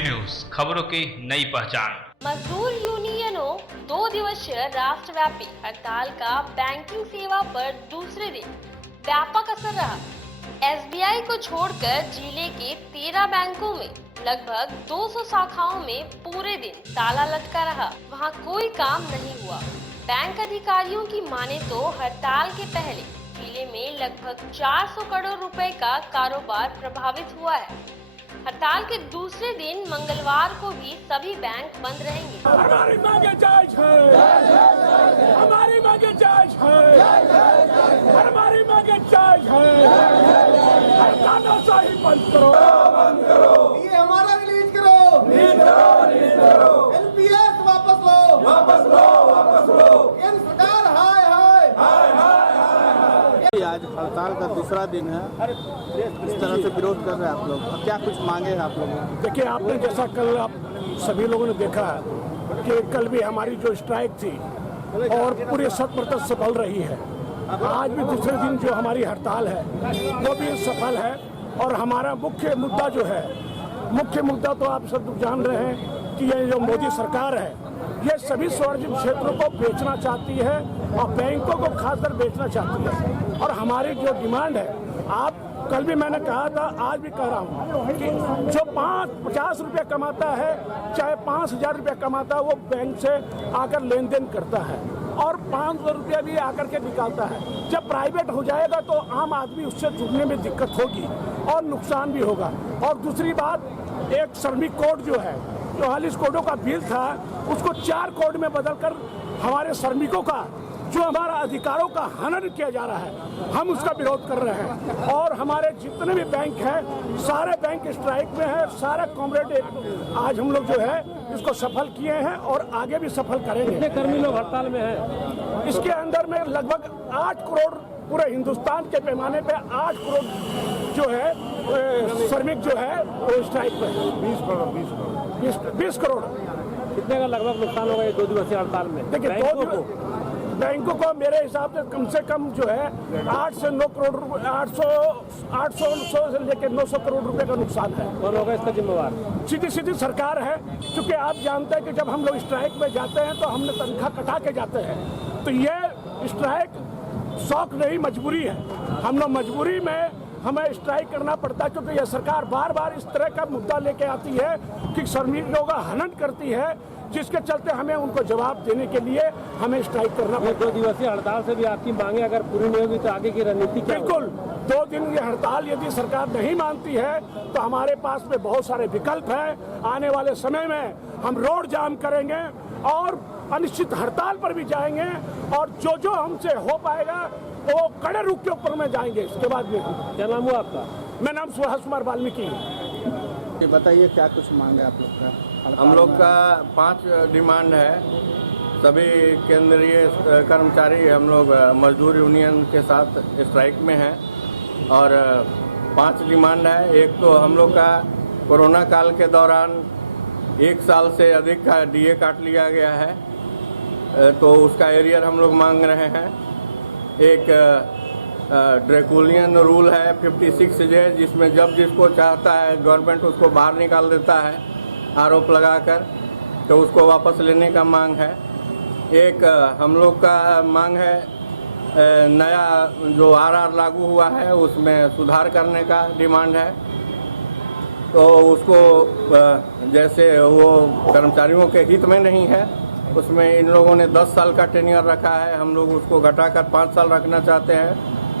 Day news, खबरों की नई पहचान। मजदूर यूनियनों 2 दिवसीय राष्ट्रव्यापी हड़ताल का बैंकिंग सेवा पर दूसरे दिन व्यापक असर रहा। एसबीआई को छोड़कर जिले के 13 बैंकों में लगभग 200 शाखाओं में पूरे दिन ताला लटका रहा। वहां कोई काम नहीं हुआ। बैंक अधिकारियों की माने तो हड़ताल के पहले जिले में लगभग 400 करोड़ रुपए का कारोबार प्रभावित हुआ है। हड़ताल के दूसरे दिन मंगलवार को भी सभी बैंक बंद रहेंगे। हमारी मांगे जायज है, हमारी मांगे जायज है, हमारी मांगे जायज है। तानाशाही बंद करो, बंद करो। ये हमारा रिलीज करो, रिलीज करो, रिलीज करो। एनपीएस वापस लो, वापस लो, वापस लो। केंद्र सरकार हाय हाय हाय हाय हाय। आज हड़ताल का दूसरा दिन है, इस तरह से विरोध कर रहे हैं आप लोग, अब क्या कुछ मांगे हैं आप लोग? देखिए, आपने जैसा कल आप सभी लोगों ने देखा कि कल भी हमारी जो स्ट्राइक थी और पूरे 100% सफल रही है। आज भी दूसरे दिन जो हमारी हड़ताल है वो भी सफल है। और हमारा मुख्य मुद्दा जो है, मुख्य मुद्दा तो आप सब जान रहे हैं कि ये जो मोदी सरकार है ये सभी स्वर्णिम क्षेत्रों को बेचना चाहती है और बैंकों को खासकर बेचना चाहती है। और हमारी जो डिमांड है, आप कल भी मैंने कहा था, आज भी कह रहा हूँ कि जो 50 रुपये कमाता है, चाहे 5,000 रुपये कमाता है, वो बैंक से आकर लेन देन करता है और 500 रुपया भी आकर के निकालता है। जब प्राइवेट हो जाएगा तो आम आदमी उससे जुड़ने में दिक्कत होगी और नुकसान भी होगा। और दूसरी बात, एक श्रमिक कोड जो है, 44 कोडों का बिल था, उसको 4 कोड में बदलकर हमारे श्रमिकों का जो हमारा अधिकारों का हनन किया जा रहा है, हम उसका विरोध कर रहे हैं। और हमारे जितने भी बैंक हैं, सारे बैंक स्ट्राइक में है। सारे कॉमरेड आज हम लोग जो है इसको सफल किए हैं और आगे भी सफल करेंगे। कितने कर्मी लोग हड़ताल में हैं? इसके अंदर में लगभग 8 करोड़, पूरे हिंदुस्तान के पैमाने पे 8 करोड़ जो है श्रमिक जो है वो स्ट्राइक में। 20 करोड़। कितने का लगभग नुकसान होगा ये 2 दिवसीय हड़ताल में? देखिए, बैंकों को मेरे हिसाब से कम जो है 8 से 9 करोड़ रुपए, 800 से लेकर 900 करोड़ रुपए का नुकसान है। कौन होगा इसका जिम्मेवार? सीधी सरकार है, क्योंकि आप जानते हैं कि जब हम लोग स्ट्राइक में जाते हैं तो हमने तनख्वाह कटा के जाते हैं। तो ये स्ट्राइक शौक नहीं, मजबूरी है। हम लोग मजबूरी में हमें स्ट्राइक करना पड़ता है, क्योंकि यह सरकार बार बार इस तरह का मुद्दा लेके आती है कि श्रमिकों का हनन करती है, जिसके चलते हमें उनको जवाब देने के लिए हमें स्ट्राइक करना पड़ता है। 2 दिवसीय हड़ताल से भी आपकी मांगे अगर पूरी नहीं होगी तो आगे की रणनीति क्या? बिल्कुल, 2 दिन की हड़ताल यदि सरकार नहीं मानती है तो हमारे पास में बहुत सारे विकल्प हैं। आने वाले समय में हम रोड जाम करेंगे और अनिश्चित हड़ताल पर भी जाएंगे और जो हमसे हो पाएगा वो कड़े रुख के ऊपर में जाएंगे। इसके बाद में क्या नाम हुआ आपका? मेरा नाम सुभाष कुमार वाल्मीकि। ये बताइए क्या कुछ मांगे आप लोग का? हम लोग का 5 डिमांड है। सभी केंद्रीय कर्मचारी हम लोग मजदूर यूनियन के साथ स्ट्राइक में हैं और 5 डिमांड है। एक तो हम लोग का कोरोना काल के दौरान 1 साल से अधिक का डीए काट लिया गया है, तो उसका एरियर हम लोग मांग रहे हैं। एक ड्रैकुलियन रूल है 56J, जिसमें जब जिसको चाहता है गवर्नमेंट उसको बाहर निकाल देता है आरोप लगाकर, तो उसको वापस लेने का मांग है। एक हम लोग का मांग है नया जो आरआर लागू हुआ है उसमें सुधार करने का डिमांड है। तो उसको जैसे वो कर्मचारियों के हित में नहीं है, उसमें इन लोगों ने 10 साल का टेन्योर रखा है, हम लोग उसको घटाकर 5 साल रखना चाहते हैं,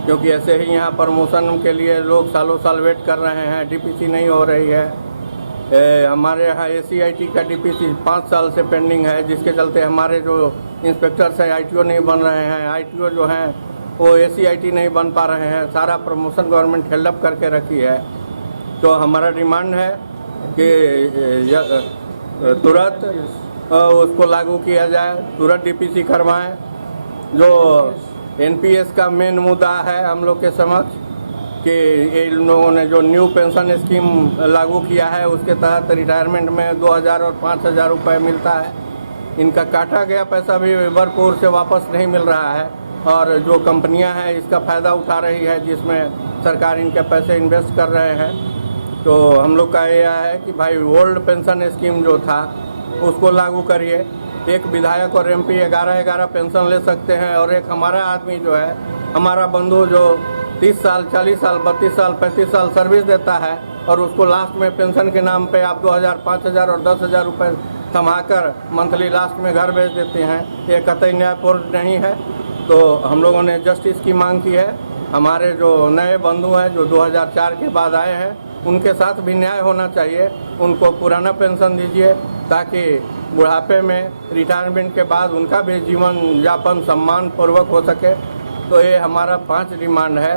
क्योंकि ऐसे ही यहाँ प्रमोशन के लिए लोग सालों साल वेट कर रहे हैं। डीपीसी नहीं हो रही है। हमारे यहाँ ACIT का डीपीसी 5 साल से पेंडिंग है, जिसके चलते हमारे जो इंस्पेक्टर्स हैं ITO नहीं बन रहे हैं। ITO जो हैं वो ACIT नहीं बन पा रहे हैं। सारा प्रमोशन गवर्नमेंट हेल्डअप करके रखी है। तो हमारा डिमांड है कि तुरंत उसको लागू किया जाए, तुरंत डीपीसी करवाएं। जो NPS का मेन मुद्दा है हम लोग के समक्ष कि इन लोगों ने जो न्यू पेंशन स्कीम लागू किया है उसके तहत रिटायरमेंट में 2,000 और 5,000 रुपये मिलता है। इनका काटा गया पैसा भी भरपूर से वापस नहीं मिल रहा है और जो कंपनियां हैं इसका फ़ायदा उठा रही है, जिसमें सरकार इनके पैसे इन्वेस्ट कर रहे हैं। तो हम लोग का यह है कि भाई ओल्ड पेंशन स्कीम जो था उसको लागू करिए। एक विधायक और एमपी 11-11 पेंशन ले सकते हैं, और एक हमारा आदमी जो है, हमारा बंधु जो 30 साल 40 साल 32 साल 35 साल सर्विस देता है और उसको लास्ट में पेंशन के नाम पे आप 2000 5000 और 10,000 रुपये थमाकर मंथली लास्ट में घर भेज देते हैं, ये कतई न्यायपूर्ण नहीं है। तो हम लोगों ने जस्टिस की मांग की है। हमारे जो नए बंधु हैं जो 2004 के बाद आए हैं उनके साथ भी न्याय होना चाहिए, उनको पुराना पेंशन दीजिए ताकि बुढ़ापे में रिटायरमेंट के बाद उनका भी जीवन यापन सम्मान पूर्वक हो सके। तो ये हमारा 5 डिमांड है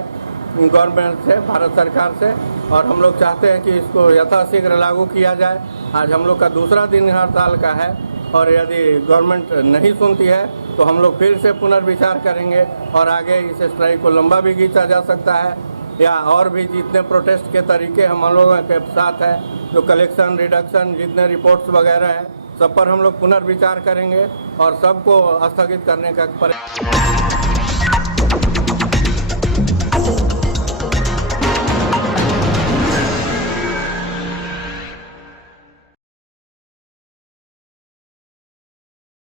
गवर्नमेंट से, भारत सरकार से, और हम लोग चाहते हैं कि इसको यथाशीघ्र लागू किया जाए। आज हम लोग का दूसरा दिन हड़ताल का है, और यदि गवर्नमेंट नहीं सुनती है तो हम लोग फिर से पुनर्विचार करेंगे और आगे इस स्ट्राइक को लंबा भी खींचा जा सकता है, या और भी जितने प्रोटेस्ट के तरीके हम लोगों के साथ हैं, जो कलेक्शन रिडक्शन जितने रिपोर्ट्स वगैरह हैं, सब पर हम लोग पुनर्विचार करेंगे और सबको स्थगित करने का प्रयास